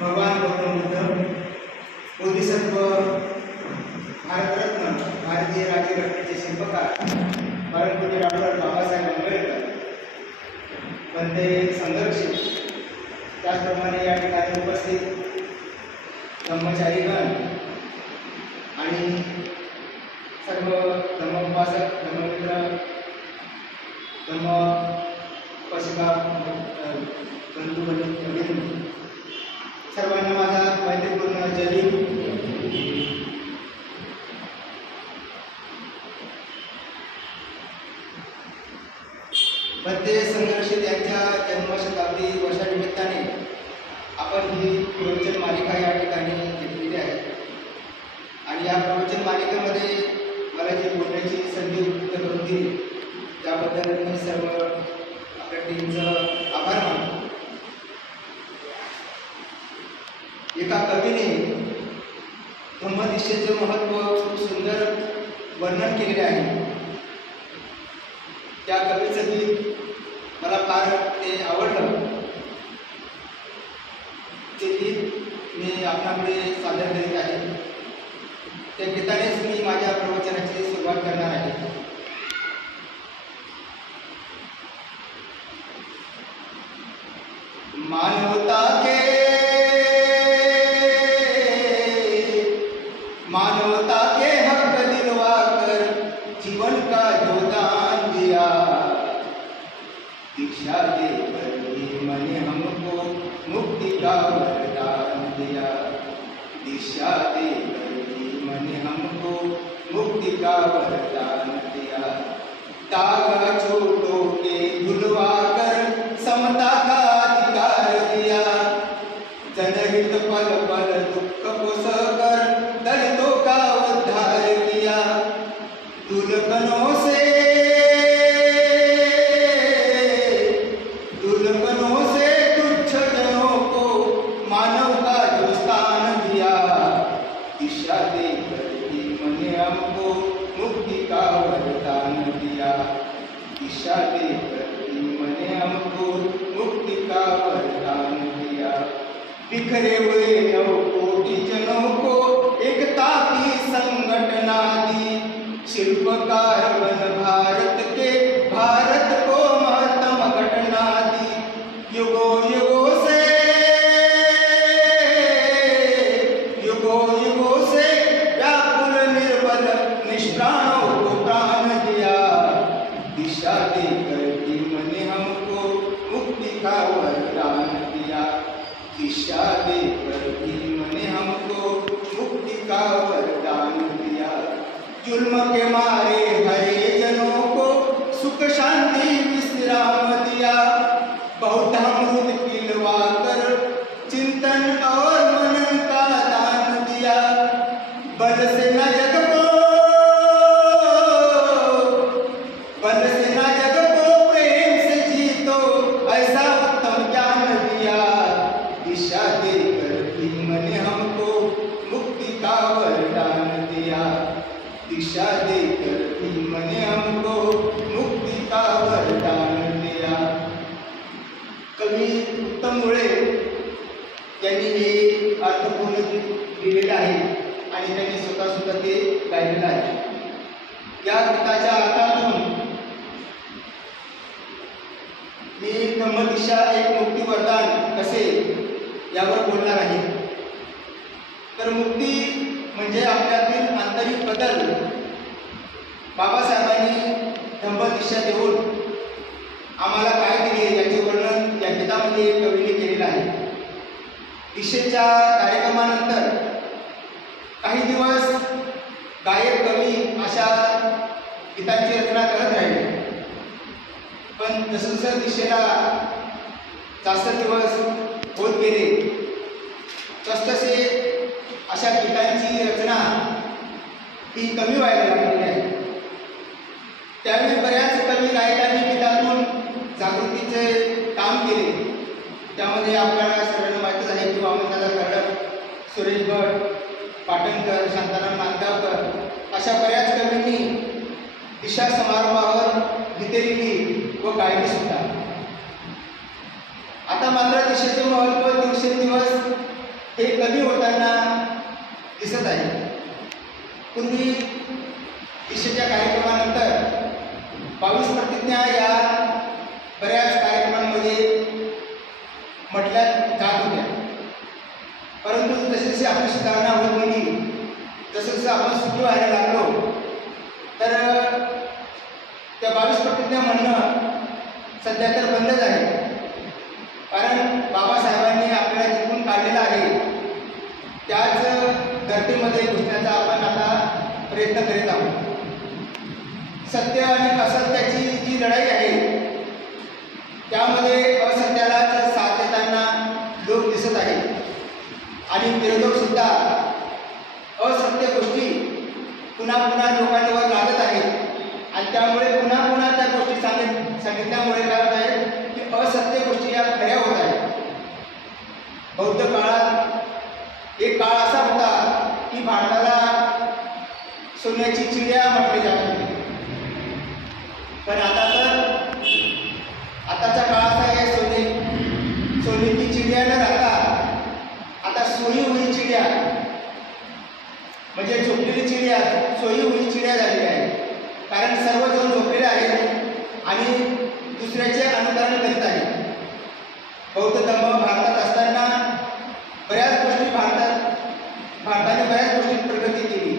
भगवान गौतम बुद्ध, बोधिसत्व, भारतरत्न, भारतीय राज्यघटनेचे शिल्पकार परमपूज्य डॉक्टर बाबासाहेब आंबेडकर, वंदे संरक्षित, त्याचप्रमाणे या ठिकाणी उपस्थित धम्मचारीगण आणि सर्व धम्मोपासक, धम्ममित्र, धम्मोपासिका बंधू भगिनी, सर्वांना माझा मैत्रीपूर्ण जय हिंद. वंदे संरक्षित यांच्या जन्मशताब्दी वर्षानिमित्ताने आपण ही प्रवचन मालिका या ठिकाणी घेतलेली आहे आणि या प्रवचन मालिकेमध्ये मला जी बोलण्याची संधी उपलब्ध करून दिली त्याबद्दल मी सर्व आपल्या टीमचं आभार मानतो. एका कवीने धम्मनिष्ठेचे महत्त्व खूप सुंदर वर्णन केलेले आहे. त्या कवीचं गीत मला फार ते आवडलं. ते गीत मी आपल्यापुढे सादर करीत आहे. त्या गीतानेच मी माझ्या प्रवचनाची सुरुवात करणार आहे. मानवता के हक दिलवा कर जीवन का जो दान दिया, दीक्षा देकर ही मैंने हमको मुक्ति का वरदान दिया, दीक्षा देकर ही मैंने हमको मुक्ति का वरदान दिया, दाग छोटों के धुलवा कर समता का अधिकार दिया, जनहित पल पल दुख को सहकर दलितों का उद्धार किया, दुर्गणों से तुच्छ जनों को मानव का जो स्थान दिया, दिशा देकर ही मैंने हमको मुक्ति का वरदान दिया, दिशा देकर ही मैंने हमको मुक्ति का वरदान दिया, बिखरे हुए 9 कोटि जनों को एकता की संगठना दी, शिल्पकार बन भारत के भारत को महत्तम घटना दी, युगों युगों से व्याकुल निर्बल निष्प्राणों को प्राण दिया, दिशा देकर ही मैंने हमको मुक्ति का वरदान दिया, दिशा देकर ही मैंने हमको मुक्ति का वरदान दिया, जुल्म के मारे हरे जनों को सुख शांति विश्राम दिया, बौद्धामृत पिलवा कर चिंतन और मनन का दान दिया, बल से न जग को प्रेम से जीतो ऐसा उत्तम ज्ञान दिया, दिशा देकर ही मैंने हमको मुक्ति का वरदान दिया, दिशा देकर ही मैंने हमको मुक्ति का वरदान दिया. कवी उत्तम मुळे त्यांनी हे अर्थपूर्ण लिहिलेलं आहे आणि त्यांनी स्वतः सुद्धा ते गायलेलं आहे. या गीताच्या अर्थातून मी धम्मदिशा एक मुक्ती वरदान कसे यावर बोलणार आहे. तर मुक्ती म्हणजे आपल्यातील आंतरिक बदल. बाबासाहेबांनी धम्मदिशा देऊन आम्हाला काय दिले याचे वर्णन या गीतामध्ये कवीने केलेलं आहे. दिशेच्या कार्यक्रमानंतर काही दिवस गायक कवी अशा गीतांची रचना करत राहिले, पण जसं दिशेला जास्त दिवस होत गेले तसतसे अशा गीतांची रचना ही कमी व्हायला लागलेली आहे. त्यावेळी बऱ्याच कवी गायकांनी गीतातून जागृतीचे काम केले. त्यामध्ये आपल्याला सर्वांना माहितीच आहे की वामनदादा कर्डक, सुरेश भट, पाटणकर, शांताराम नांदगावकर अशा बऱ्याच कवींनी दिशा समारंभावर गीते लिहिली व गायली सुद्धा. आता मात्र दिशेचे महत्त्व दिवसेंदिवस हे कमी होताना दिसत आहे. पूर्वी दीक्षेच्या कार्यक्रमानंतर 22 प्रतिज्ञा या बऱ्याच कार्यक्रमांमध्ये म्हटल्या जात होत्या, परंतु जसे आपली सुधारणा होत गेली, जसं आपण सुखी व्हायला लागलो, तर त्या 22 प्रतिज्ञा म्हणणं सध्या तर बंदच आहे. कारण बाबासाहेबांनी आपल्याला जिथून काढलेलं आहे त्याच धर्तीमध्ये घुसण्याचा आपण आता प्रयत्न करीत आहोत. सत्य आणि असत्याची जी लढाई आहे त्यामध्ये असत्यालाच साथ देताना लोक दिसत आहेत आणि विरोधक सुद्धा असत्य गोष्टी पुन्हा पुन्हा लोकांवर लादत आहेत आणि त्यामुळे पुन्हा पुन्हा त्या गोष्टी सांगितल्यामुळे काय होत आहे की असत्य गोष्टी या खऱ्या होत आहेत. बौद्ध काळात एक काळ असा होता की भारताला सोन्याची चिडिया म्हटली जात होती, पण आता तर आताचा काळ असा आहे सोन्याची चिडिया न राहता आता सोयी होई चिडिया म्हणजे झोपलेली चिडिया सोयी होई चिडिया झालेली आहे. कारण सर्वजण झोपलेले आहेत आणि दुसऱ्याचे अनुकरण करीत आहेत. बौद्ध धर्म भारतात असताना बऱ्याच गोष्टी भारताने बऱ्याच गोष्टी प्रगती केली.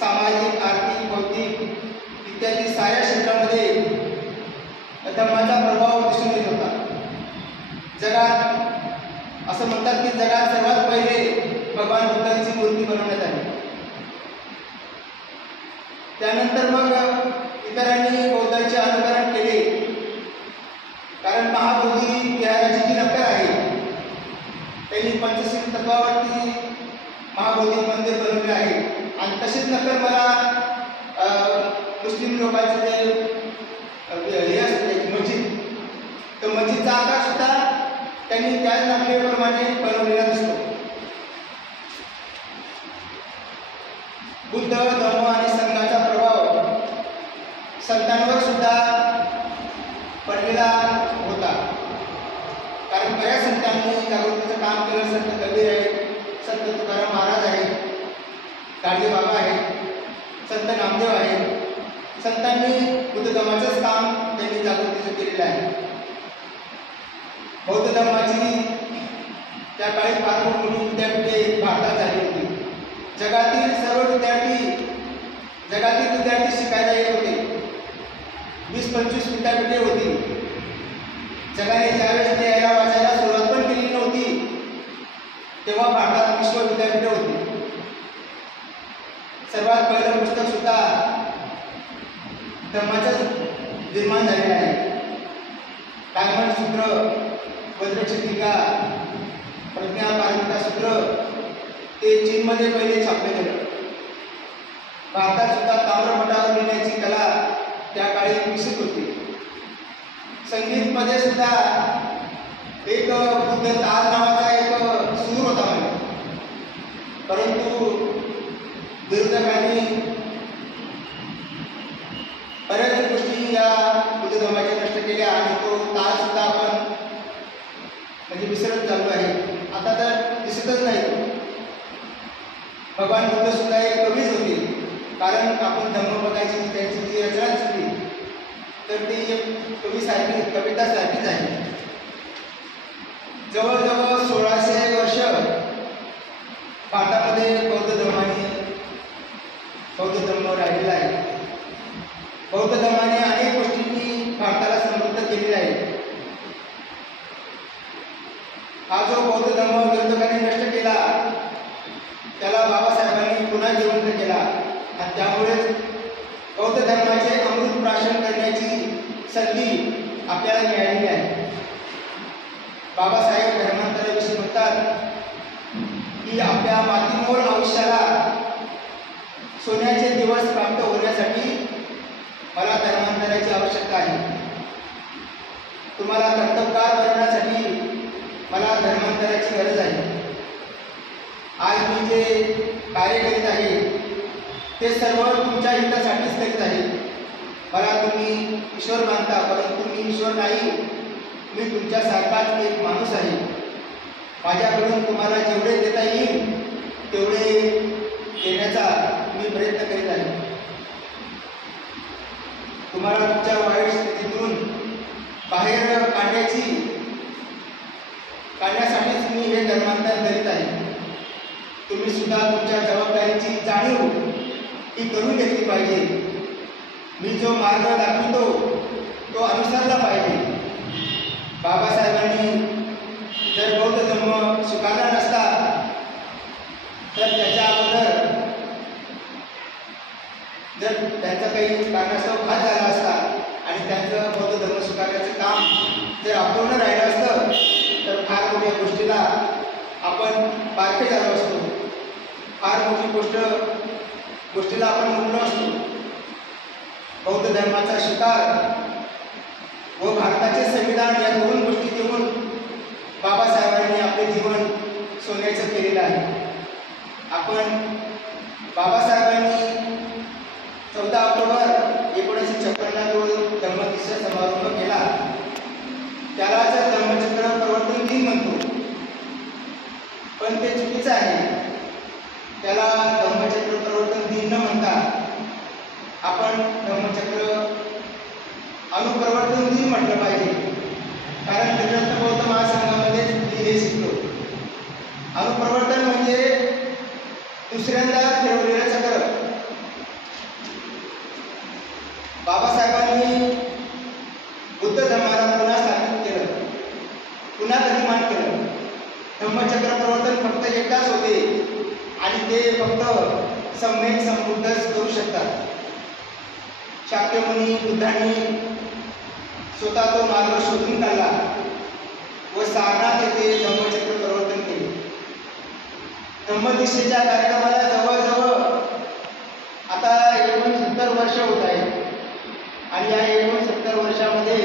सामाजिक, आर्थिक, बौद्धिक इत्यादी साऱ्या क्षेत्रामध्ये धर्माचा प्रभाव दिसून येत होता. जगात असं म्हणतात की जगात सर्वात पहिले भगवान बुद्धांची मूर्ती बनवण्यात आली. त्यानंतर मग इतरांनी बौद्धांचे अनुकरण केले. कारण महाबोधी विहाराची जी नक्कल आहे त्यांनी पंचशील तत्वावरती महाबोधी मंदिर बनवले आहे आणि तशीच नक्कल मला मुस्लिम लोकांचं जे हे असते मस्जिद, तर मस्जिदचा आकार सुद्धा त्यांनी त्याच नकलेप्रमाणे बनवलेला दिसतो. बुद्ध धर्म आणि संघाचा प्रभाव संतांवर सुद्धा पडलेला होता. कारण बऱ्याच संतांनी जागृतीचं काम केलं. संत कबीर आहे, संत तुकाराम महाराज आहे, गाडगे बाबा आहे, संत नामदेव आहे. संतांनी बुद्ध धर्माचंच काम त्यांनी जागृतीचं केलेलं आहे. बौद्ध धर्माची त्या काळी फार मोठी विद्यापीठे भारतात झाली होती. जगातील सर्व विद्यार्थी शिकायला येत होते. 20-25 विद्यापीठे होती. जगाने ज्यावेळेस लिहायला वाचायला सुरुवात पण केली नव्हती तेव्हा भारतात विश्व विद्यापीठे होती. सर्वात पहिलं पुस्तक सुद्धा धर्माचंच निर्माण झालेलं आहे. कागमन सूत्र, वज्रचित्रिका, प्रज्ञापारमिता सूत्र ते चीनमध्ये पहिले छापले गेलं. भारतात सुद्धा ताम्रपटावर लिहिण्याची कला त्या काळी विकसित होती. संगीतमध्ये सुद्धा एक बुद्ध ताल नावाचा एक सूर होता म्हणजे, परंतु विरोधकांनी बऱ्याच गोष्टी या बुद्ध धर्माच्या नष्ट केल्या आणि तो ताल सुद्धा आपण म्हणजे विसरत चाललो आहे. आता तर दिसतच नाही. भगवान बुद्ध सुद्धा एक कवीच होते. कारण आपण धर्म बघायची त्यांची जी रचना असली तर ती एक कवीसारखी कवितासारखीच आहे. जवळजवळ 1600 वर्ष भारतामध्ये बौद्ध धर्म राहिलेला आहे. बौद्ध धर्माने अनेक गोष्टींनी भारताला समृद्ध केलेला आहे. हा जो बौद्ध धर्म विरोधकांनी नष्ट केला त्याला बाबासाहेबांनी पुन्हा जिवंत केला आणि त्यामुळेच बौद्ध धर्माचे अमृत प्राशन करण्याची संधी आपल्याला मिळालेली आहे. बाबासाहेब धर्मांतराविषयी म्हणतात की आपल्या मातीमोल आयुष्याला सोन्याचे दिवस प्राप्त होण्यासाठी मला धर्मांतराची आवश्यकता आहे. तुम्हाला कर्तबगार बनवण्यासाठी मला धर्मांतराची गरज आहे. आज मी जे कार्य करीत आहे ते सर्व तुमच्या हितासाठीच करीत आहे. मला तुम्ही ईश्वर मानता, परंतु मी ईश्वर नाही. मी तुमच्यासारखाच एक माणूस आहे. माझ्याकडून तुम्हाला जेवढे देता येईल तेवढे देण्याचा मी प्रयत्न करीत आहे. तुम्हाला तुमच्या वाईट स्थितीतून बाहेर काढण्यासाठीच मी हे धर्मांतर करीत आहे. तुम्ही सुद्धा तुमच्या जबाबदारीची जाणीव ही करून घेतली पाहिजे. मी जो मार्ग दाखवतो तो अनुसरला पाहिजे. बाबासाहेबांनी जर बौद्ध धर्म स्वीकारला नसता तर त्याच्या अगोदर जर त्यांचा काही कारणास्तव घात झाला असता आणि त्यांचं बौद्ध धर्म स्वीकारण्याचं काम जर अपूर्ण राहिलं असतं तर फार मोठ्या गोष्टीला आपण पारखे झालो असतो. फार मोठी गोष्टीला आपण मुकलो असतो. बौद्ध धर्माचा शिकार व भारताचे संविधान या दोन गोष्टी देऊन बाबासाहेबांनी आपले जीवन सोन्याचं केलेलं आहे. आपण बाबासाहेबांनी 14 ऑक्टोबर 1956 जो धम्मचक्र समारंभ केला त्याला जर धम्मचक्र प्रवर्तन दिन म्हणतो, पण ते चुकीचं आहे. त्याला धम्मचक्र प्रवर्तन दिन न म्हणता आपण धम्मचक्र अनुप्रवर्तन दिन म्हटलं पाहिजे. कारण त्रिरत्न बौद्ध महासंघामध्ये मी हे शिकलो. अनुप्रवर्तन म्हणजे दुसऱ्यांदा फिरवलेलं चक्र. बाबासाहेबांनी बुद्ध धर्माला पुन्हा स्थापित केलं, पुन्हा गतिमान केलं. धम्मचक्र प्रवर्तन फक्त एकदाच होते आणि ते फक्त सम्यक संबुद्धच करू शकतात. शाक्यमुनी बुद्धांनी स्वतः तो मार्ग शोधून काढला व सारनाथ येथे धम्मचक्र प्रवर्तन केले. धम्मदीक्षेच्या कार्यक्रमाला जवळजवळ आता 69 वर्ष होत आहे आणि या 69 वर्षामध्ये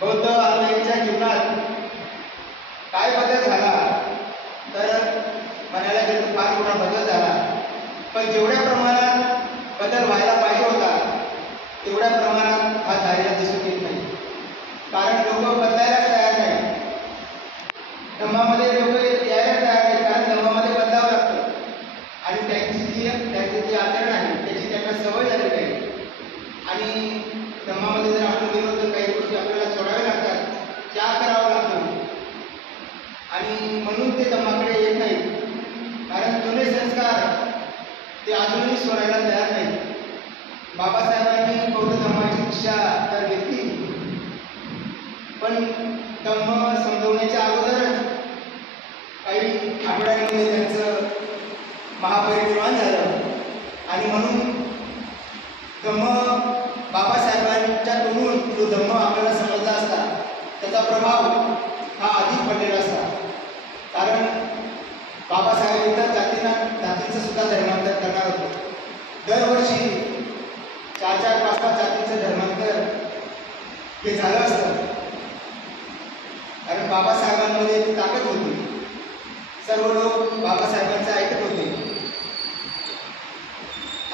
बौद्ध अनुयायांच्या जीवनात काय बदल झाला तर म्हणायला गेलं फार मोठा बदल झाला. पण जेवढ्या प्रमाणात बदल व्हायला पाहिजे होता तेवढ्या प्रमाणात हा झालेला दिसून येत नाही. कारण लोक बदलायलाच तयार नाही. धम्मामध्ये लोक यायला तयार नाही, कारण धम्मामध्ये बदलावं लागतं आणि त्यांचे जे आचरण आहे त्याची त्यांना सवय झालेली आहे. आणि धम्मामध्ये जर आपण गेलो तर काही गोष्टी आपल्याला सोडाव्या लागतात, त्याग करावा लागतो आणि म्हणून ते धम्माकडे येत नाही. कारण जुने संस्कार ते अजूनही सोडायला तयार नाही. बाबासाहेबांनी बौद्ध धर्माची दीक्षा तर घेतली, पण धम्म समजवण्याच्या अगोदरच काही आठवड्यांमध्ये त्यांचं महापरिनिर्वाण झालं आणि म्हणून धम्म बाबासाहेबांच्या तोडून जो धम्म आपल्याला समजला असता त्याचा प्रभाव हा अधिक पडलेला असता. कारण बाबासाहेब इतर जातींचं सुद्धा धर्मांतर करणार होते. दरवर्षी 4-4, 5-5 जातींचं धर्मांतर हे झालं असतं. कारण बाबासाहेबांमध्ये ती ताकद होती. सर्व लोक बाबासाहेबांचं ऐकत होते.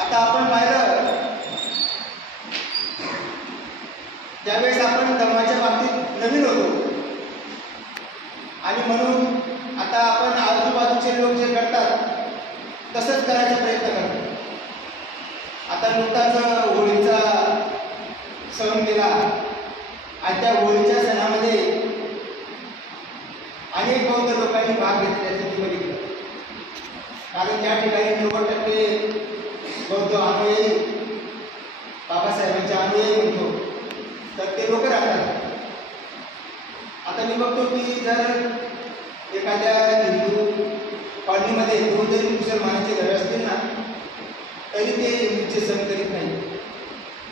आता आपण पाहिलं त्यावेळेस आपण धर्माच्या बाबतीत नवीन होतो आणि म्हणून आता आपण आजूबाजूचे लोक जे करतात तसंच करायचा प्रयत्न करतो. आता नुकताच होळीचा सण केला आणि त्या होळीच्या सणामध्ये अनेक बौद्ध लोकांनी भाग घेतल्याचं मी बघितलं. कारण त्या ठिकाणी 90% बौद्ध अनुयायी बाबासाहेबांचे अनुयायी म्हणतो तर ते लोक राहतात. आता मी बघतो की जर एखाद्या हिंदू कॉलनीमध्ये 2 जरी मुसलमानाचे घर असतील ना तरी ते हिंदूचे सण करीत नाही.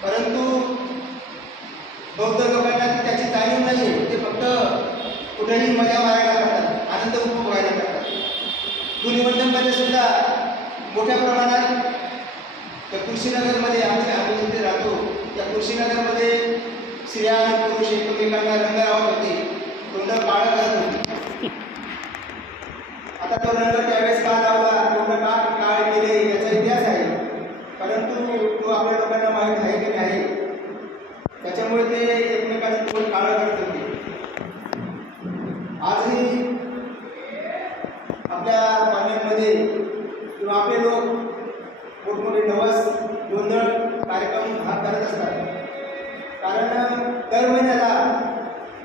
परंतु बौद्ध लोकांना त्याची जाणीव नाही आहे. ते फक्त कुठेही मजा मारायला करतात, आनंद उपभोगायला करतात. धुलीवंदनमध्ये सुद्धा मोठ्या प्रमाणात त्या कुशीनगरमध्ये आम्ही जिथे राहतो त्या कुशीनगरमध्ये स्त्रिया आणि पुरुष एकमेकांना रंग लावत होते, तोंड काळं करत होते. आता तो रंग त्यावेळेस का लावला, तोंड का काळ केले याचा इतिहास आहे. परंतु तो आपल्या लोकांना माहीत आहे की नाही, त्याच्यामुळे ते एकमेकांचं तोंड काळं करत होते. आजही आपल्या कॉलेजमध्ये किंवा आपले लोक मोठमोठे नवस गोंधळ कार्यक्रम हा करत असतात. कारण दर महिन्याला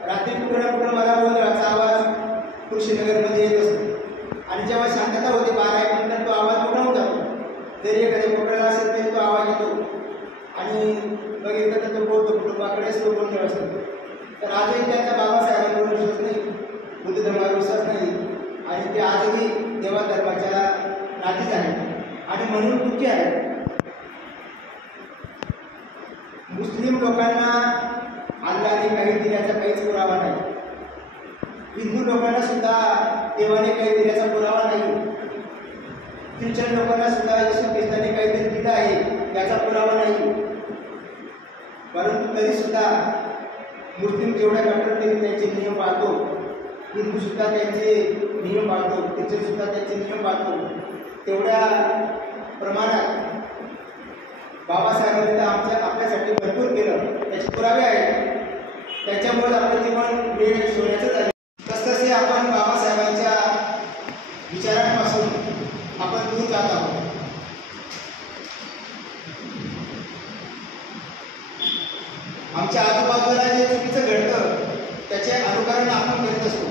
रात्री कुठं ना कुठं मला गोंधळाचा आवाज कृषीनगरमध्ये येत असतो आणि जेव्हा शांतता होते 12-1 नंतर तो आवाज मोठा होत जातो. जरी एखाद्या कोकणाला असेल तरी तो आवाज येतो आणि बघितलं तर तो बौद्ध कुटुंबाकडेच तो गोंधळ असतो. तर आजही त्यांचा बाबासाहेबांवर विश्वास नाही, बुद्ध धर्मावर विश्वास नाही आणि ते आजही देवा धर्माच्या नातीच आहेत आणि म्हणून चुकी आहे. मुस्लिम लोकांना अल्लाने काही दिल्याचा काहीच पुरावा नाही. हिंदू लोकांना सुद्धा देवाने काही दिल्याचा पुरावा नाही. ख्रिश्चन लोकांना सुद्धा येशू ख्रिस्ताने काहीतरी दिलं आहे याचा पुरावा नाही. परंतु तरी सुद्धा मुस्लिम जेवढ्या कठोरतेने त्यांचे नियम पाळतो, हिंदू सुद्धा त्यांचे नियम पाळतो, ख्रिश्चन सुद्धा त्यांचे नियम पाळतो, तेवढ्या प्रमाणात बाबासाहेबांनी आपल्यासाठी भरपूर केलं, त्याचे पुरावे आहेत. त्याच्यामुळे आपलं जीवन वेळ सोन्याचं झालं. तसतसे आपण बाबासाहेबांच्या विचारांपासून आपण दूर जात आहोत. आमच्या आजूबाजूला जे चुकीचं घडतं त्याचे अनुकरण आपण करीत असतो.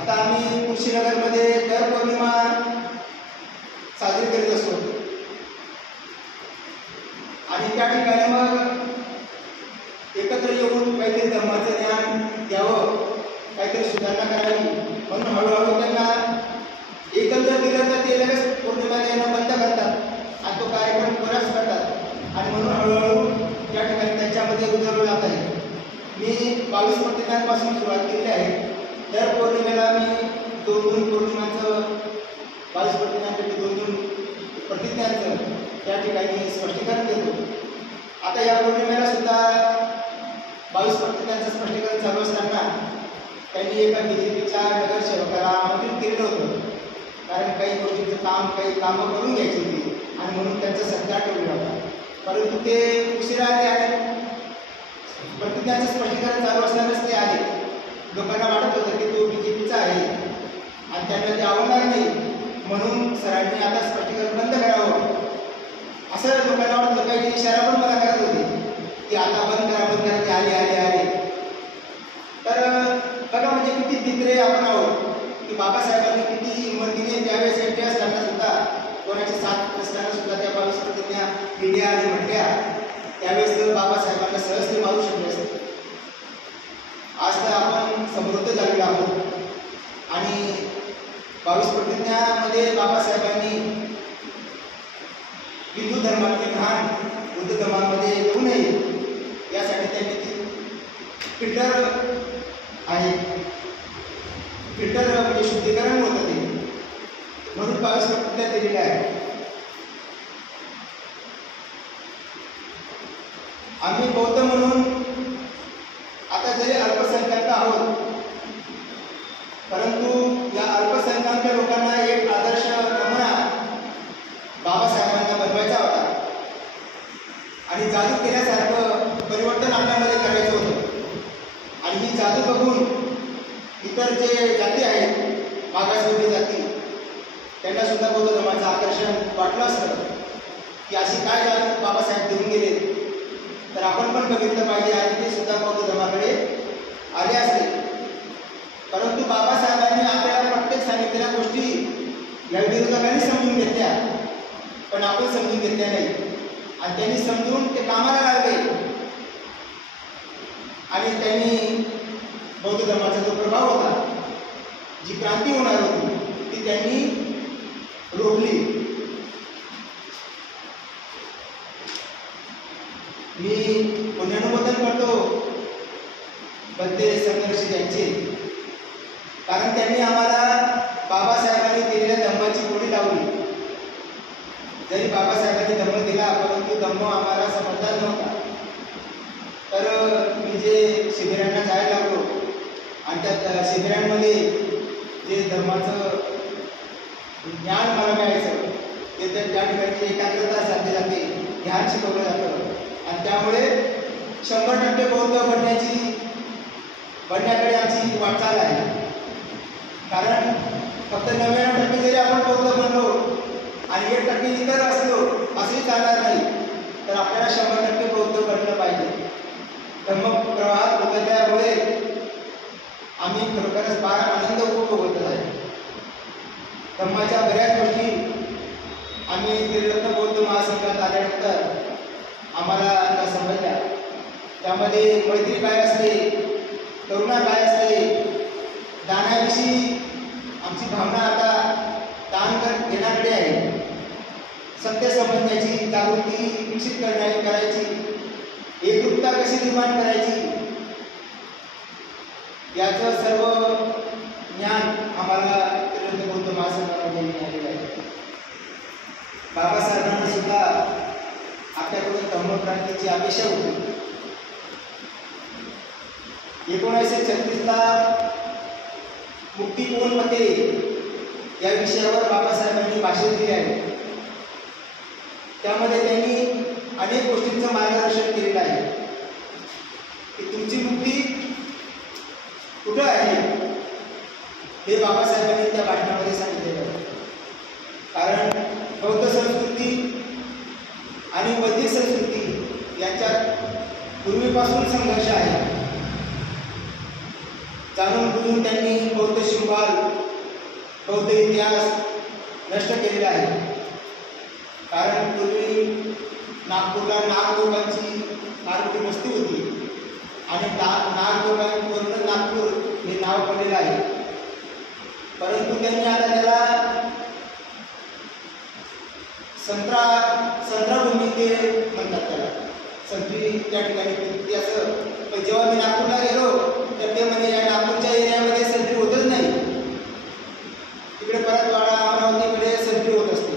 आता आम्ही कुशीनगरमध्ये दर पौर्णिमा साजरी करीत असतो आणि त्या ठिकाणी मग एकत्र येऊन काहीतरी धर्माचं ज्ञान द्यावं, काहीतरी सुधारणा करावी म्हणून हळूहळू त्यांना एकत्र दिलं तर ते लगेच पौर्णिमा येणं बंद करतात आणि तो कार्यक्रम पुराच करतात आणि म्हणून हळूहळू या ठिकाणी त्यांच्यामध्ये उतरवलं जात आहे. मी 22 प्रतिज्ञांपासून सुरुवात केली आहे. दर पौर्णिमेला मी 2 पौर्णिमांचं 22 प्रतिज्ञांपैकी 2 प्रतिज्ञांचं त्या ठिकाणी स्पष्टीकरण देतो. आता या पौर्णिमेला सुद्धा 22 प्रतिज्ञांचं स्पष्टीकरण चालू असताना त्यांनी एका BJPच्या नगरसेवकाला आमंत्रित केलं होतं. कारण काही गोष्टींचं काही कामं करून घ्यायची होती आणि म्हणून त्यांचा सत्कार ठेवला होता. परंतु ते उशिरा आले आणि प्रतिज्ञांचं स्पष्टीकरण चालू असतानाच ते आले. लोकांना वाटत होतं की तो BJPचा आहे आणि त्यांना ते आवडणार नाही म्हणून सरांनी आता स्पष्टीकरण बंद करावं असं लोकांना वाटतं. काही इशारा पण मला करत होते की आता बंद करा ते आले. तर बघा म्हणजे किती भित्रे आपण आहोत की बाबासाहेबांनी किती हिंमतीने त्यावेळेस एकटे असताना सुद्धा कोणाची साथ नसताना सुद्धा त्या 22 प्रतिज्ञा लिहिल्या आणि म्हटल्या. त्यावेळेस तर बाबासाहेबांना सहज ते मारू शकले असते. आज तर आपण समृद्ध झालेलो आहोत आणि 22 प्रतिज्ञामध्ये बाबासाहेबांनी हिंदू धर्मातली घाण बुद्ध धर्मामध्ये येऊ नये यासाठी त्यांनी ती फिल्टर आहे, फिल्टर म्हणजे शुद्धीकरण होतं ते म्हणून 22 प्रतिज्ञा दिलेल्या आहे. आम्ही बौद्ध म्हणून आता जरी अल्पसंख्याक आहोत परंतु या अल्पसंख्याक लोकांना एक आदर्श नमुना बाबासाहेबांना बनवायचा होता आणि जादू केल्यासारखं परिवर्तन आपल्यामध्ये करायचं होतं. आणि ही जादू बघून इतर जे जाती आहेत मागासवर्गीय जाती त्यांना सुद्धा बौद्ध धर्माचं आकर्षण वाटलं असतं की अशी काय जादू बाबासाहेब देऊन गेले तर आपण पण बघितलं पाहिजे आणि ते सुद्धा बौद्ध धर्माकडे आले असते. परंतु बाबासाहेबांनी आपल्याला प्रत्येक सांगितलेल्या गोष्टी या विरोधकांनी समजून घेतल्या पण आपण समजून घेतल्या नाही आणि त्यांनी समजून ते कामाला लागले आणि त्यांनी बौद्ध धर्माचा जो प्रभाव होता, जी क्रांती होणार होती ती त्यांनी रोखली. मी पुनर्वतन करतो बंदे संघर्ष यांचे, कारण त्यांनी आम्हाला बाबासाहेबांनी दिलेल्या धम्माची गोडी लावली. जरी बाबासाहेबांनी धम्म दिला परंतु धम्म आम्हाला समजदार नव्हता. तर मी जे शिबिरांना जायला लागलो आणि त्या शिबिरांमध्ये जे धर्माचं ज्ञान मला मिळायचं ते त्या ठिकाणी एकाग्रता साधली जाते, ध्यान शिकवलं जातं आणि त्यामुळे 100% बौद्ध बनण्याकडे आमची वाटचाल आहे. फक्त 99% जरी आपण बौद्ध बनलो आणि 1% इतर असलो असंही चालणार नाही, तर आपल्याला 100% बौद्ध बनलं पाहिजे. धम्म प्रवाहात उतरल्यामुळे आम्ही खरोखरच फार आनंद उपभोगत आहे. धम्माच्या बऱ्याच गोष्टी आम्ही त्रिरत्न बौद्ध महासंघात आल्यानंतर आम्हाला त्या समजल्या. त्यामध्ये मैत्री काय असते, करुणा काय असते, दानाविषयी आमची भावना आता दान घेण्याकडे आहे. सत्य समजण्याची जागृती विकसित करायची, एकरूपता कशी निर्माण करायची, याचं सर्व ज्ञान आम्हाला त्रिरत्न बौद्ध महासंघामध्ये मिळालेलं आहे. बाबासाहेबांना सुद्धा आपल्याकडून धम्मक्रांतीची अपेक्षा होती. 1936ला मुक्ती कोण मध्ये या विषयावर बाबासाहेबांनी भाषण दिले आहे. त्यामध्ये त्यांनी अनेक गोष्टींचं मार्गदर्शन केलेलं आहे की तुमची मुक्ती कुठं आहे हे बाबासाहेबांनी त्या भाषणामध्ये सांगितलेलं आहे. कारण बौद्ध संस्कृती आणि वैदिक संस्कृती यांच्यात पूर्वीपासून संघर्ष आहे. जाणून बुजून त्यांनी बौद्ध शिवभाग, बौद्ध इतिहास नष्ट केलेला आहे. कारण पूर्वी नागपूरला नाग लोकांची फार मोठी वस्ती होती आणि नाग लोकांवरून नागपूर हे नाव पडलेलं आहे. परंतु त्यांनी आता त्याला संत्रा भूमी ते म्हणतात, त्याला संत्री त्या ठिकाणी असं. पण जेव्हा मी नागपूरला गेलो तर ते म्हणजे या नागपूरच्या एरियामध्ये संत्री होतच नाही. तिकडे परतवाडा, अमरावतीकडे संत्री होत असते.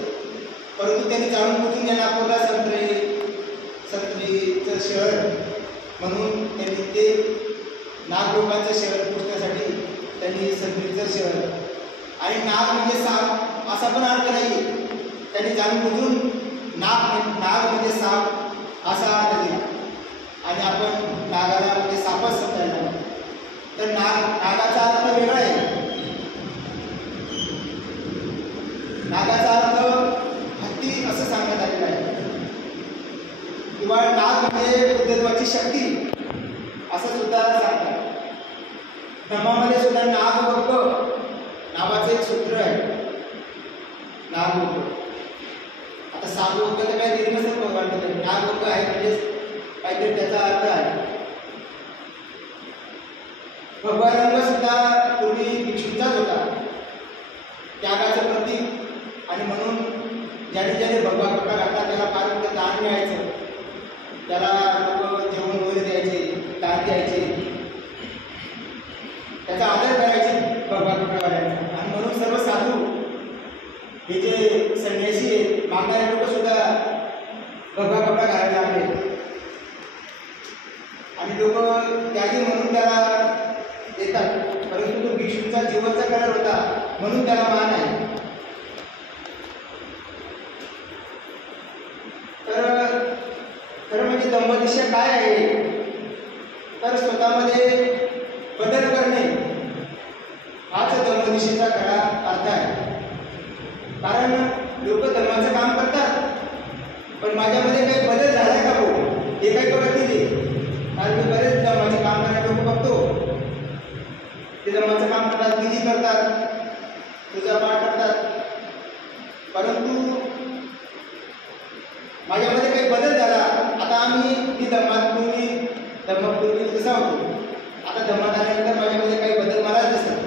परंतु त्यांनी जाणून बुजून या नागपूरला संत्रीचं शहर म्हणून त्यांनी ते नाग लोकांचं शहर पोचण्यासाठी त्यांनी संत्रीचं शहर, आणि नाग म्हणजे साप असा पण अर्थ नाही. त्यांनी जाणून बुजून नाग म्हणजे साप असा अर्थ दिला आणि आपण नागाला म्हणजे सापच समजायला. तर नागाचा अर्थ वेगळा आहे. नागाचा अर्थ हत्ती असं सांगण्यात आलेला आहे, किंवा नाग म्हणजे बुद्धत्वाची शक्ती असं सुद्धा सांगतात. धम्मामध्ये सुद्धा नागभोग नावाचं एक सूत्र आहे. नागभोग आता सागभोग तर काही तरी नसेल भगवान, नागभोग आहे म्हणजे काहीतरी त्याचा अर्थ आहे. भगवा रंग सुद्धा पूर्वी भिक्षूंचाच होता, त्यागाचं प्रतीक. आणि म्हणून ज्याने भगवा कपडा घातला त्याला फार मोठं दान मिळायचं, त्याला लोक जेवण वगैरे द्यायचे, दान द्यायचे, त्याचा आदर करायचे भगवा कपडा घालायचा. आणि म्हणून सर्व साधू हे जे संन्यासी आहेत, मागणारे लोक सुद्धा भगवा कपडा घालायला लागले आणि लोक त्यागी म्हणून त्याला देतात. परंतु तो भिक्षूंचा जीवनचा कलर होता म्हणून त्याला मान आहे. तर खरं म्हणजे धम्मदिशा काय आहे, तर स्वतःमध्ये बदल करणे हाच धम्मदिशेचा खरा अर्थ आहे. कारण लोक धर्माचं काम करतात, पण माझ्यामध्ये काही बदल झालाय का हो हे काही बघत नाही. कारण मी बरेच धर्माचे काम करणारे लोक बघतो, ते धर्माचं काम करतात, विधी करतात, पूजा पाठ करतात, परंतु माझ्यामध्ये काही बदल झाला. आता मी धर्मपूर्वी कसा होतो, आता धर्मात आल्यानंतर माझ्यामध्ये काही बदल मलाच दिसतात.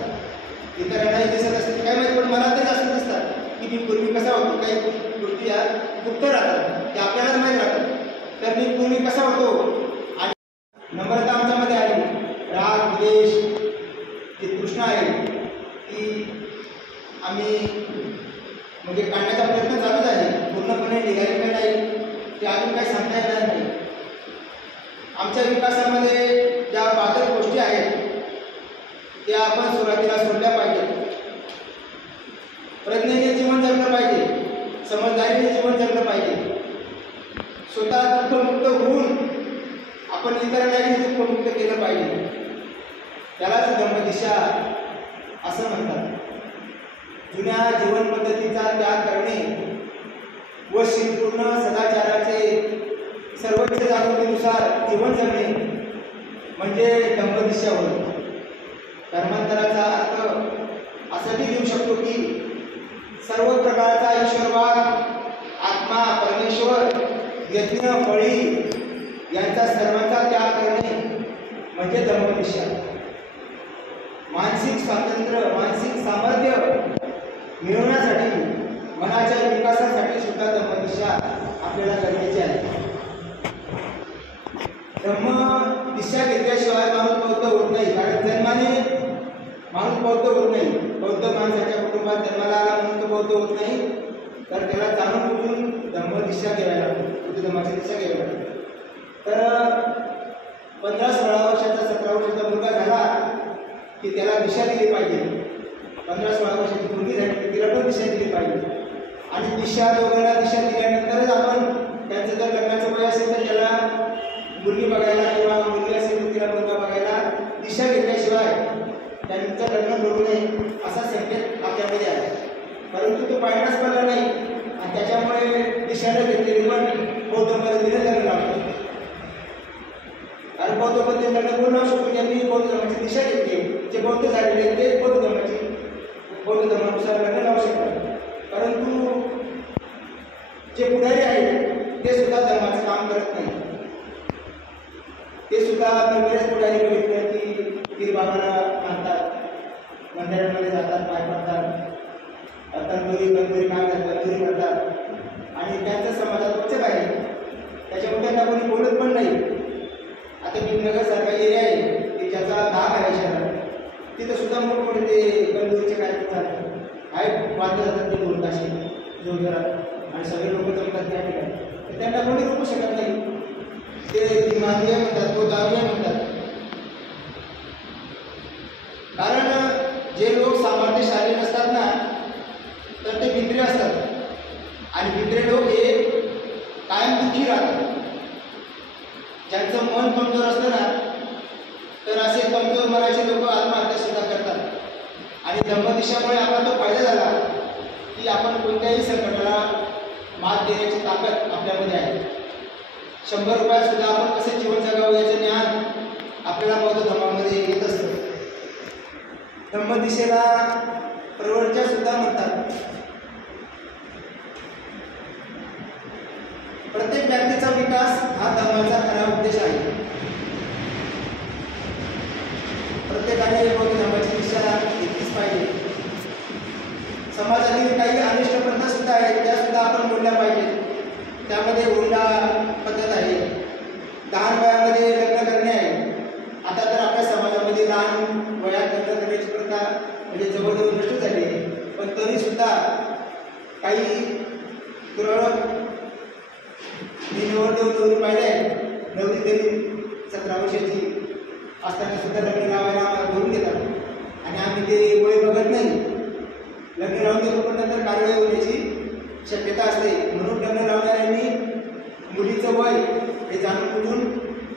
इतरांनाही दिसत असते काय माहिती, पण मला ते जास्त दिसतात की मी पूर्वी कसा होतो. काही गोष्टी या गुप्त राहतात, ते आपल्यालाच माहीत राहतात. तर मी पूर्वी कसा होतो आणि नम्रता आमच्यामध्ये आली, राग द्वेष जी तृष्णा आहे ती आम्ही म्हणजे काढण्याचा प्रयत्न चालूच आहे. पूर्णपणे निघालेलं नाही, ते अजून काही सांगता येणार नाही. आमच्या विकासामध्ये ज्या बाधक गोष्टी आहेत त्या आपण सुरुवातीला सोडल्या पाहिजे. प्रज्ञेने जीवन जगलं पाहिजे, समजदारीने जीवन जगलं पाहिजे. स्वतः दुःखमुक्त होऊन आपण इतरांनाही दुःखमुक्त केलं पाहिजे. त्यालाच धम्मदिशा असं म्हणतात. जुन्या जीवन पद्धतीचा त्याग करणे व शिवपूर्ण सदाचाराचे सर्वोच्च जागृतीनुसार जीवन जगणे म्हणजे धम्मदिशा होय. धर्मांतराचा अर्थ असाही घेऊ शकतो की सर्व प्रकारचा ईश्वरवाद, आत्मा, परमेश्वर, यज्ञ, बळी यांचा सर्वांचा त्याग करणे म्हणजे धम्मदिशा. मानसिक स्वातंत्र्य, मानसिक सामर्थ्य मिळवण्यासाठी, मनाच्या विकासासाठी सुद्धा धम्मदिशा आपल्याला गरजेची आहे. धम्मदिशा घेतल्याशिवाय माणूस बौद्ध होत नाही. कारण जन्माने माणूस बौद्ध होत नाही. बौद्ध माणसाच्या कुटुंबात जन्माला आला म्हणून तो बौद्ध होत नाही, तर त्याला जाणून बुजून धम्मदिशा घ्यावी लागते, बुद्ध धर्माची दिशा घ्यावी लागते. तर 15-16 वर्षाचा, 17 वर्षाचा मुलगा झाला की त्याला दिशा दिली पाहिजे. 15-16 वर्षाची मुलगी झाली की तिला पण दिशा दिली पाहिजे. आणि दिशा, दोघांना दिशा दिल्यानंतरच आपण त्यांचं जर लग्नाचं वय असेल तर त्याला मुलगी बघायला किंवा मुलगी असेल तर तिला मुलगा बघायला दिशा घेतल्याशिवाय त्यांचं लग्न करू नये असा संकेत आपल्यामध्ये आहे. परंतु तो पाळणाच पडला नाही आणि त्याच्यामुळे दिशाला घेतलेली पण बौद्ध पद्धतीने लग्न लावतो. आणि बौद्ध पद्धतीने लग्न करून लावू शकतो. ज्यांनी बौद्ध धर्माची दिशा घेतली, जे बौद्ध झालेले ते बौद्ध धर्मानुसार लग्न लावू शकतात. परंतु जे पुढारी आहेत ते सुद्धा धर्माचं काम करत नाही. ते सुद्धा बरेच पुढारी बघितलं की पीर बाबाला मानतात, मंदिरांमध्ये जातात, पाय पडतात, तंदुरी काम तंदुरी करतात आणि त्यांचं समाजात उच्च आहे. त्याच्यामुळे त्यांना कोणी बोलत पण नाही. आता भीमनगरसारखा एरिया आहे की ज्याचा भाग आहे शहरात, तिथं सुद्धा मोठमोठे ते तंदुरीचे कार्यक्रम आहेत, वाद्य जातात ते बोलत असे जोरजोरात आणि सगळे लोक जमतात त्या ठिकाणी. त्यांना कोणी रोखू शकत नाही. ते मानवीय म्हणतात, तो दारूय म्हणतात. कारण जे लोक सामर्थ्यशाली नसतात ना, तर ते भित्रे असतात आणि भित्रे लोक हे कायम दुःखी राहतात. ज्यांचं मन कमजोर असतं ना, तर असे कमजोर मनाचे लोक आत्महत्या सुद्धा करतात. आणि धम्मदिशामुळे आपला तो फायदा झाला की आपण कोणत्याही संकटाला मात देण्याची ताकद आपल्यामध्ये आहे. 100 रुपयात सुद्धा आपण कसे जीवन जगावं याचं ज्ञान आपल्याला बौद्ध धर्मामध्ये येत असतं. धम्मदिशेला प्रवृत्त्या सुद्धा म्हणतात. प्रत्येक व्यक्तीचा विकास हा धर्माचा खरा उद्देश आहे. प्रत्येकाने बौद्ध धर्माची दिशा घेतलीच पाहिजे. समाजातील काही अनिष्ट प्रथा सुद्धा आहेत, त्या सुद्धा आपण बोलल्या पाहिजेत. त्यामध्ये हुंडा पद्धत आहे, लहान वयामध्ये लग्न करणे आहे. आता तर आपल्या समाजामध्ये लहान वयात लग्न करण्याची प्रथा म्हणजे जवळजवळ नष्ट झाली आहे. पण तरी सुद्धा काही तुरळक मी नवरी पाहिले आहे, नवरी तरी 17 वर्षाची असताना सुद्धा लग्न लावायला करून देतात आणि आम्ही ते वय बघत नाही. लग्न लावून देतो पण नंतर कारवाई होण्याची शक्यता असते. म्हणून लग्न लावणाऱ्यांनी मुलीचं वय हे जाणून बुजून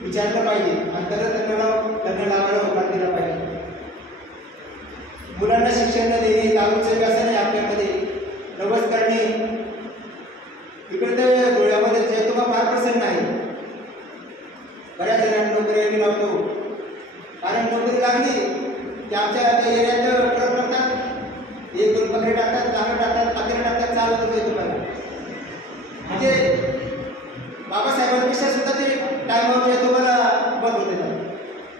विचारलं पाहिजे आणि तरच लग्न लावायला होकार दिला पाहिजे. मुलांना शिक्षण न देणे, दारूचं व्यसन आहे आपल्यामध्ये, नवस करणे. इकडे तर डोळ्यामध्ये जयतोबा फार प्रसन्न आहे. बऱ्याच जणांना नोकरी आम्ही लावतो. कारण नोकरी लागली की आमच्या एरियात ट्रक टाकतात, 1-2 पकडे टाकतात, चांगलं टाकतात, पाकिट टाकतात, चालत होते तुम्हाला. म्हणजे बाबासाहेबांपेक्षा सुद्धा ते टायमावर जयतोबाला बंद होते.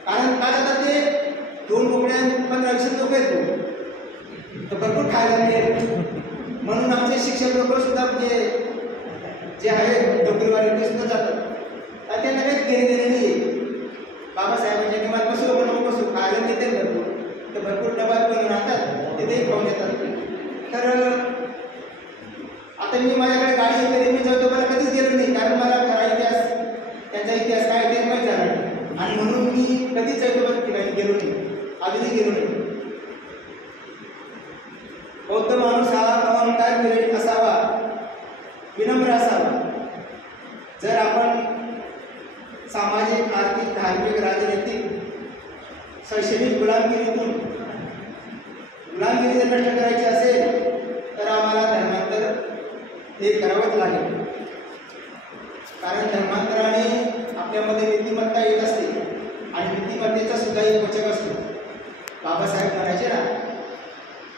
कारण काय जातात ते 2 बोकड्या 15-20 लोक आहेत तर भरपूर खायला मिळेल. म्हणून आमचे शिक्षक लोक सुद्धा म्हणजे जे आहेत नोकरीवाले ते सुद्धा जातात. त्यांना काही घेणे नाही. बाबासाहेबांच्या किंवा कसं नको कसं खायला देते भरपूर, तर भरपूर डबा बनवून राहतात, तिथेही खाऊन येतात. तर आता मी माझ्याकडे गाडी तरी मी जयतोबाला कधीच गेलो नाही. कारण मला खरा इतिहास, त्यांचा इतिहास काय ते माहीत झाला नाही आणि म्हणून मी कधीच जयतोबा ठिकाणी गेलो नाही, अजूनही गेलो नाही. बौद्ध माणूस हा अहंकार विरहित असावा, विनम्र असावा. जर आपण सामाजिक, आर्थिक, धार्मिक, राजनैतिक, शैक्षणिक गुलामगिरीतून गुलामगिरी जर नष्ट करायची असेल हे करावंच लागेल. कारण धर्मांतराने आपल्यामध्ये नीतिमत्ता येत असते आणि नीतिमत्तेचा सुद्धा एक वचक असतो. बाबासाहेब म्हणायचे ना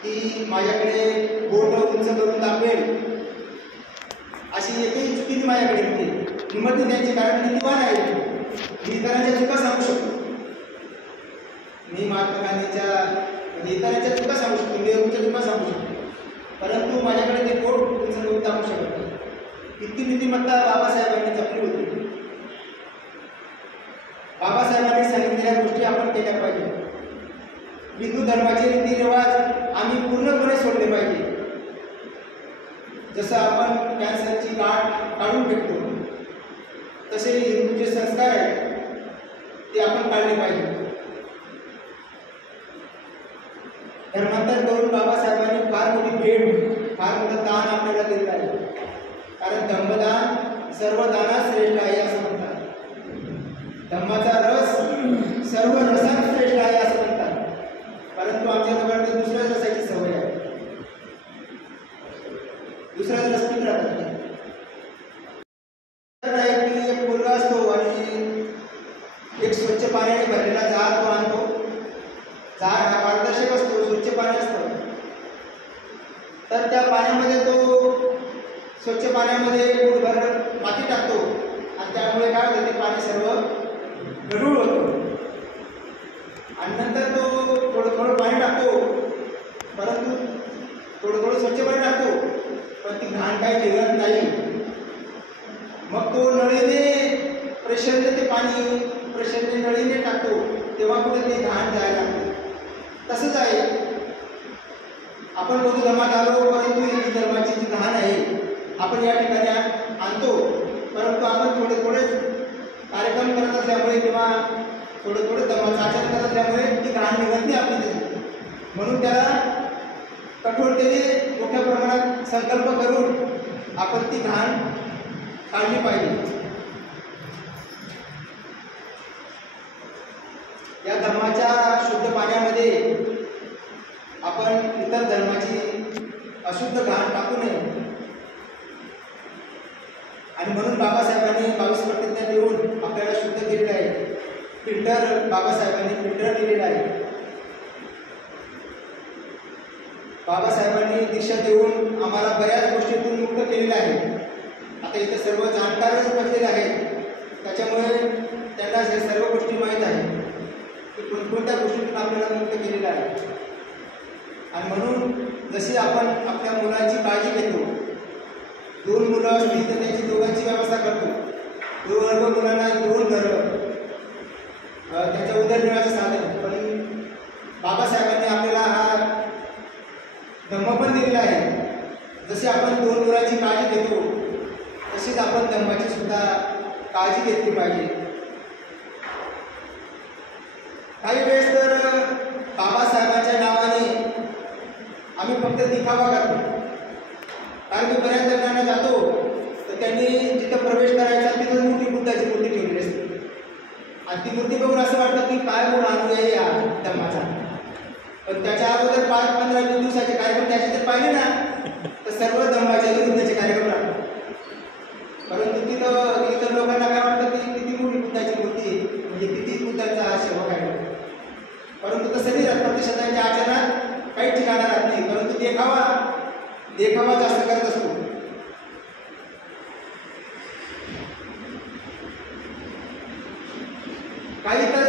की माझ्याकडे बोट उंच करून दाखवेल अशी एकही चुकी माझ्याकडे होती. हिंमत त्यांची, कारण नीतिवान आहे. मी इतरांच्या चुका सांगू शकतो. मी महात्मा गांधीच्या इतरांच्या चुका सांगू शकतो, नेहरूंच्या चुका सांगू शकतो, परंतु माझ्याकडे ते बोट उंच करून दाखवू शकत नाही. इतकी नीतिमत्ता बाबासाहेबांनी जपली होती. बाबासाहेबांनी सांगितलेल्या गोष्टी आपण केल्या पाहिजे. हिंदू धर्माचे रीतिरिवाज आम्ही पूर्णपणे सोडले पाहिजे. जसं आपण कॅन्सरची गाठ काढून फेकतो तसे हिंदूचे संस्कार आहेत ते आपण काढले पाहिजे. धर्मांतर करून बाबासाहेबांनी फार मोठी भेट, फार मोठं दान आपल्याला दिलं आहे. कारण धम्मदान सर्व दानात श्रेष्ठ आहे असं म्हणतात. धम्माचा रस सर्व रसात श्रेष्ठ आहे असं म्हणतात. परंतु आमच्या लोकांना दुसऱ्याच रसाची सवय आहे. दुसऱ्याच रस पित राहतात. एक मुलगा असतो आणि एक स्वच्छ पाण्याने भरलेला जार तो आणतो. जार हा पारदर्शक असतो, स्वच्छ पाणी असतं. तर त्या पाण्यामध्ये तो स्वच्छ पाण्यामध्ये पोटभर माती टाकतो आणि त्यामुळे काय होतं, ते पाणी सर्व गढूळ होतं. आणि नंतर तो थोडं थोडं पाणी टाकतो, परंतु थोडं थोडं स्वच्छ पाणी टाकतो, पण ती घाण काही निघत नाही. मग तो नळीने प्रेशरने ते पाणी प्रेशरने नळीने टाकतो, तेव्हा कुठे ते घाण जायला लागते. तसंच आहे, आपण बौद्ध धर्मात आलो, परंतु हिंदू धर्माची जी घाण आहे आपण या ठिकाणी आणतो. परंतु आपण थोडे थोडे कार्यक्रम करत असल्यामुळे किंवा थोडं थोडं धर्माचं आचरण करत असल्यामुळे ती घाण निघत नाही आपली. म्हणून त्याला कठोरतेने मोठ्या प्रमाणात संकल्प करून आपण ती घाण काढली पाहिजे. या धर्माच्या शुद्ध पाण्यामध्ये आपण इतर धर्माची अशुद्ध घाण टाकू नये. आणि म्हणून बाबासाहेबांनी 22 प्रतिज्ञा देऊन आपल्याला शुद्ध केलेलं आहे. फिल्टर बाबासाहेबांनी फिल्टर दिलेलं आहे. बाबासाहेबांनी दीक्षा देऊन आम्हाला बऱ्याच गोष्टीतून मुक्त केलेलं आहे. आता इथे सर्व जाणकारच बसलेले आहेत, त्याच्यामुळे त्यांना हे सर्व गोष्टी माहीत आहेत की कोणकोणत्या गोष्टीतून आपल्याला मुक्त केलेलं आहे. आणि म्हणून जशी आपण आपल्या मुलांची काळजी घेतो, 2 मुलं असतील तर त्यांची दोघांची व्यवस्था करतो. 2 वर्ग मुलांना 2 घरं, त्यांच्या उदरनिर्वाहाचं साधन. पण बाबासाहेबांनी आपल्याला हा धम्म पण दिलेला आहे. जसे आपण 2 मुलांची काळजी घेतो तशीच आपण धम्माची सुद्धा काळजी घेतली पाहिजे. काही वेळेस तर बाबासाहेबांच्या नावाने आम्ही फक्त दिखावा करतो. कारण मी बऱ्याच जणांना जातो तर त्यांनी जिथं प्रवेश करायचा तिथं मोठी बुद्धाची मूर्ती ठेवलेली असते आणि ती मूर्ती बघून असं वाटतं की काय गुण आणू आहे या धर्माचा. पण त्याच्या अगोदर 5-15 दिवसाचे कार्यक्रम त्याचे जर पाहिले ना तर सर्व धर्माच्या विरुद्धचे कार्यक्रम राहतात. परंतु तिथं इतर लोकांना काय वाटतं की किती मोठी बुद्धाची मूर्ती, म्हणजे किती बुद्धांचा हा सेवक आहे. परंतु तसं नाही राहत. प्रत्यक्षात त्यांच्या आचरणात काही ठिकाणा राहत नाही, परंतु देखावा जास्त करत असतो. काही तर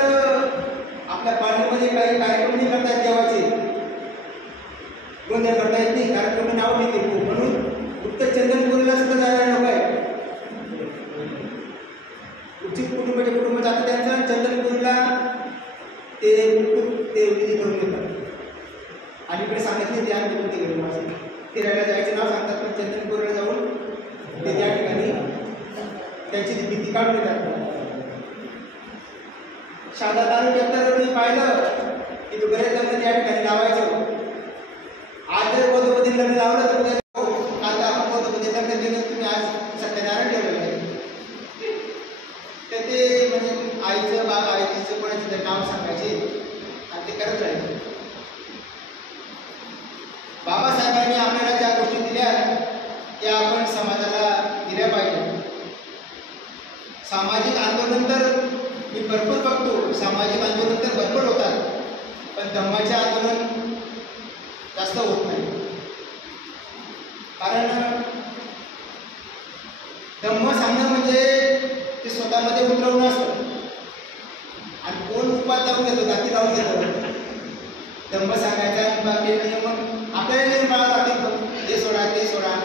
आपल्या पार्टीमध्ये काही कार्यक्रम नाही करता येत, देवाचे गोंधळ करता येत नाही, कारण तुम्ही नाव नाही घेतो. म्हणून फक्त चंदनपुरीला सुद्धा जाणारे लोक आहेत. उचित कुटुंब जातं त्यांचं चंदनपुरीला ते विधी करून घेतात. आणि इकडे सांगत नाही ते आम्ही कुठे गेलो माझं फिरायला जायचं नाव सांगतात, पण चंदनपूरला जाऊन ते त्या ठिकाणी त्यांची ती भीती काढून येतात. शादा तालुक्यात तर मी पाहिलं की तो बरेच लग्न त्या ठिकाणी लावायचं. आज जर बौद्धपती लग्न लावलं तर काल आपण बौद्धपती लग्न केलं, तुम्ही आज सत्यनारायण ठेवलेलं आहे. तर ते म्हणजे आईचं कोणाचं नाव सांगायचे आणि ते करत राहायचे. बाबासाहेबांनी आपल्याला ज्या गोष्टी दिल्या त्या आपण आपण समाजाला दिल्या पाहिजे. सामाजिक आंदोलन तर मी भरपूर बघतो, सामाजिक आंदोलन तर भरपूर होतात, पण धम्माचे आंदोलन जास्त होत नाही. कारण धम्म सांगणं म्हणजे ते स्वतःमध्ये उतरवणं असतं. आणि कोण उपात लावून घेतो, जाती लावून घेतो. धम्म सांगायचा बाकी म्हणजे मग आपल्याला निर्माण लागते, हे सोडा ते सोडा.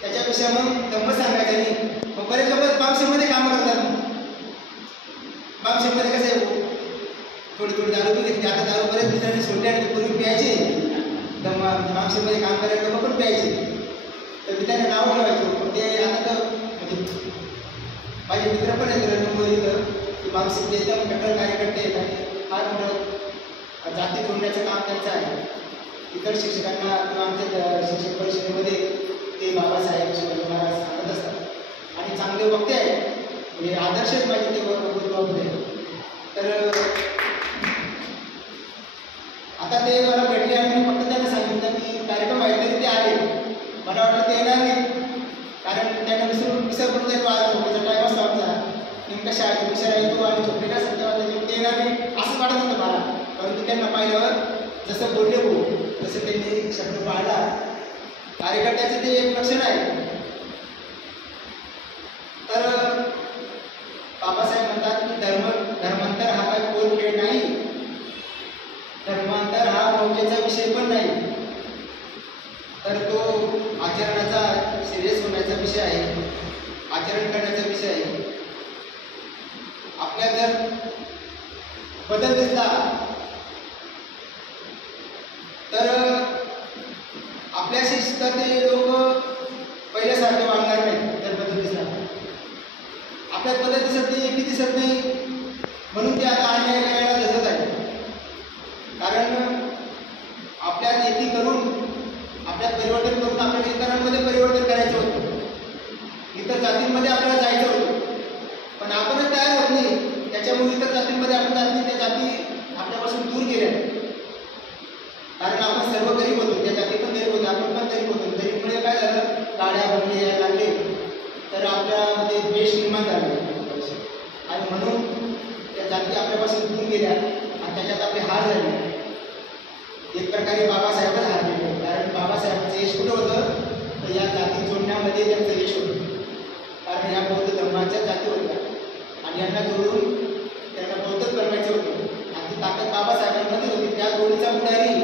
त्याच्यापेक्षा मग धम्म सांगायचा नाही. मग बरेच लोक बापशेमध्ये कामं करतात. बापशेमध्ये कसं आहे, थोडी दारू घेतली, आता दारू बरेच दिवसांनी सोडली आणि पूर्वी प्यायचे. धम्म बापशेमध्ये काम करायला लोक पण प्यायचे, तर मी त्यांना नाव ठेवायचो. ते आता तर म्हणजे माझे मित्र पण आहेत रणमुंबई तर ते बापशेमध्ये एकदम कट्टर कार्यकर्ते आहेत आणि फार मोठं जाती जोडण्याचं काम त्यांचं आहे. इतर शिक्षकांना किंवा आमच्या शिक्षक परिषदेमध्ये ते बाबासाहेब शिवाजी महाराज सांगत असतात आणि चांगले वक्ते आहेत. म्हणजे आदर्शच माझे ते वक्ते. तर आता ते मला भेटले आणि मी फक्त त्यांना सांगितलं की कार्यक्रम आहे तरी ते आले. मला वाटलं ते येणार नाही, कारण त्यांना विसर पडून जाईल. आज झोपेचा टाईम असतो आमचा, नेमका शाळेत विचार येतो आणि झोपेला तेव्हा त्याच्यावर ते येणार नाही असं वाटत होतं मला. परंतु त्यांना पाहिल्यावर जसं बोलले हो तसं त्यांनी शब्द पाळला. कार्यकर्त्याचे ते एक लक्षण आहे. तर बाबासाहेब म्हणतात की धर्मांतर हा काही कोल खेळ नाही. धर्मांतर हा मौजेचा विषय पण नाही, तर तो आचरणाचा सिरियस होण्याचा विषय आहे, आचरण करण्याचा विषय आहे. आपल्या जर बदल दिसला तर आपल्याशी सुद्धा ते लोक पहिल्यासारखे वागणार नाही. जर बदल दिसला, आपल्यात बदल दिसत नाही, एकही दिसत नाही, म्हणून ते आता अन्याय करायला दिसत आहे. कारण आपल्यात एकी करून, आपल्यात परिवर्तन करून आपल्याला इतरांमध्ये परिवर्तन करायचं होतं, इतर जातींमध्ये आपल्याला जायचं होतं, पण आपणच तयार होत नाही. त्याच्यामुळे इतर जातींमध्ये आपण जात नाही, त्या जाती आपल्यापासून दूर गेल्या. कारण आपण सर्व गरीब होतो, त्या जाती पण गरीब होते, आपण पण गरीब होतो. गरीबमुळे काय झालं, गाड्या बंगले यायला लागले, तर आपल्यामध्ये द्वेष निर्माण झाला आणि म्हणून त्या जाती आपल्यापासून दूर गेल्या आणि त्याच्यात आपले हार झाले. एक प्रकारे बाबासाहेबच हारले, कारण बाबासाहेबांचं यश कुठं होतं, तर या जाती जोडण्यामध्ये त्यांचं यश होतं. कारण या बौद्ध धर्माच्या जाती होत्या आणि यांना जोडून त्यांना बौद्धच बनवायचं होतं आणि ती ताकद बाबासाहेबांमध्ये होती. त्या जोडीचा पुढारी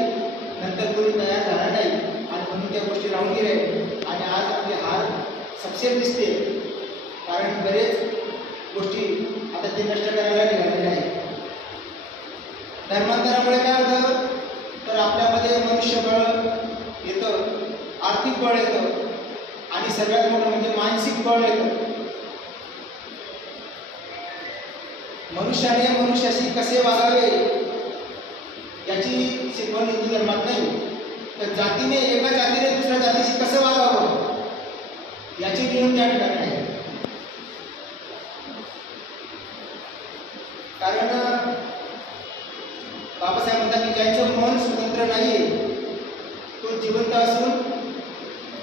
नंतर कोणी तयार झाला नाही आणि म्हणून त्या गोष्टी राहून गेल्या आणि आज आपले हार सक्षम दिसते. कारण बरेच गोष्टी आता ते नष्ट करायला निघालेल्या आहेत. धर्मांतरामुळे काय होतं, तर आपल्यामध्ये मनुष्यबळ येतं, आर्थिक बळ येतं आणि सगळ्यात मोठं म्हणजे मानसिक बळ येतं. मनुष्याने मनुष्याशी कसे वागावे याची शिकवण हिंदू धर्मात नाही, तर जातीने, एका जातीने दुसऱ्या जातीशी कसं वागावं याची नियम त्या ठिकाणी आहे. कारण बाबासाहेब म्हणतात की ज्यांचं मन स्वतंत्र नाहीये तो जिवंत असून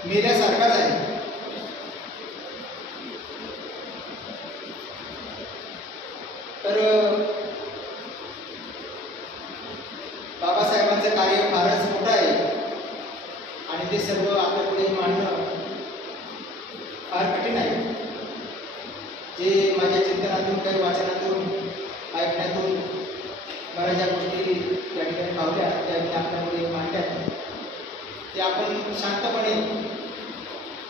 मेल्यासारखाच आहे. तर बाबासाहेबांचं कार्य फारच मोठं आहे आणि ते सर्व आपल्यापुढे मांडणं फार कठीण आहे. जे माझ्या चिंतनातून, काही वाचनातून, ऐकण्यातून मला ज्या गोष्टी या ठिकाणी पावल्या त्या आपल्यापुढे मांडतात, ते आपण शांतपणे,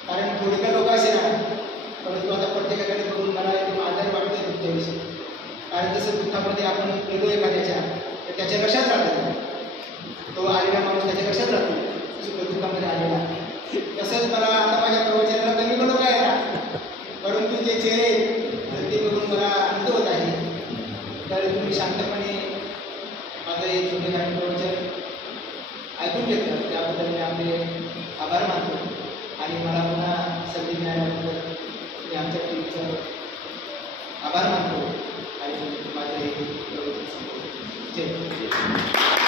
कारण थोडी का लोक असे ना, परंतु आता प्रत्येकाकडे बघून मला एकदम आदर वाटतोय तुमच्याविषयी. कारण जसं दुःखामध्ये आपण गेलो एखाद्याच्या, तर त्याच्या लक्षात राहतो, तो आलेला माणूस त्याच्या लक्षात राहतो सुख दुःखामध्ये आलेला. तसंच मला आता माझ्या प्रवचनाला कमी पण लोक आहे ना, परंतु जे चेहरे ते बघून मला आनंद होत आहे. तर तुम्ही शांतपणे माझं हे छोटे काही प्रवचन ऐकून घेतलं त्याबद्दल मी आपले आभार मानतो आणि मला पुन्हा संधी मिळाल्याबद्दल मी आमच्या टीमचं आभार मानतो आणि माझं हे प्रवचन संपवतो. जय